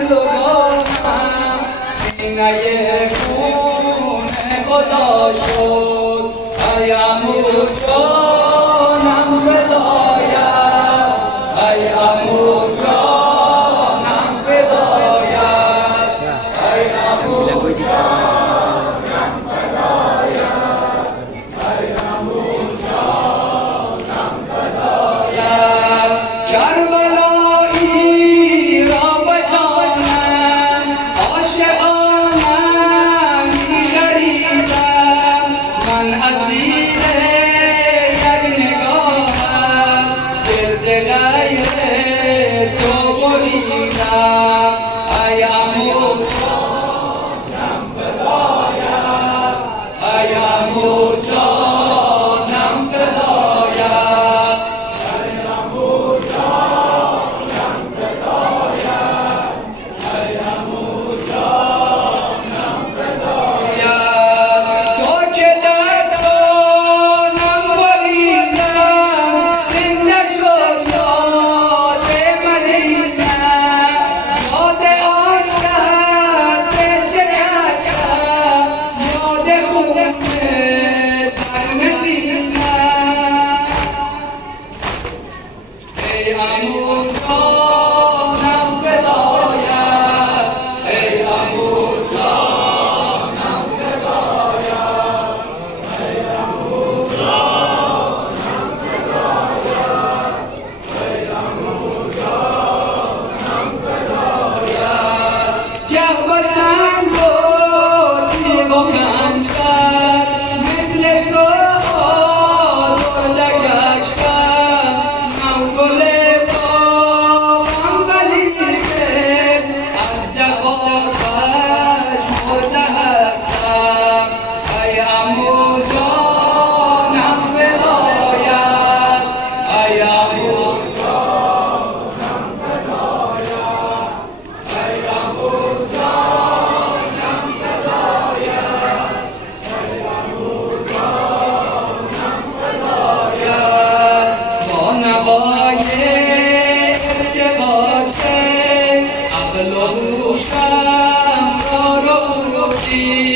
مطلوبانم سینه خون خدا شد ای عمو جانم فدایت ای عمو جانم فدایت ای عمو جانم فدایت ای عمو جانم فدایت کربلایی را به جانم عاشقانم می‌خریدم من اسیر یک نگاهم دل ز غیر تو بریدم ای عمو جانم فدایت ای عمو جانم فدایت ای عمو جانم فدایت ای عمو جانم فدایت تو که دستانم بریدم زنده شد یاد مدینه یاد آن دست شکستم یاد خون زخم سینه ای عمو جانم فدایت ای عمو جانم فدایت ای عمو جانم فدایت ای عمو جانم فدایت گه با سنگ و تیغ و خنجر مثل تو آزرده گشتم من گل باغم ولی از جوابش مرده هستم ای عمو جانم فدایت ای عمو جانم فدایت ای عمو جانم فدایت ای عمو جانم فدایت با نوای اسکباسه عقل و هوشم را رو بودی